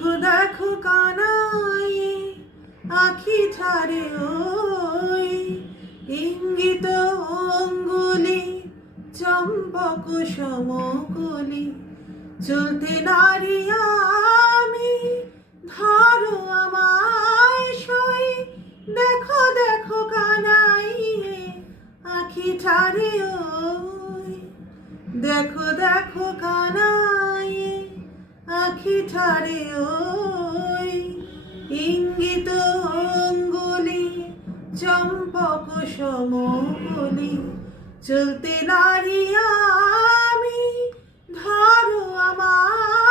দেখো দেখো কানাই আখি ছাড়ে ওই ইঙ্গিত অঙ্গুলি চম্পক সমকলি চলতে নারী আমি ধরো আমায় সই দেখো দেখো কানাই আখি ছাড়ে ওই দেখো দেখো কানাই আখি ছাড়ে ওই ইঙ্গিত অঙ্গুলি চম্পক সমকলি চলতে নারী আমি ধরো আমার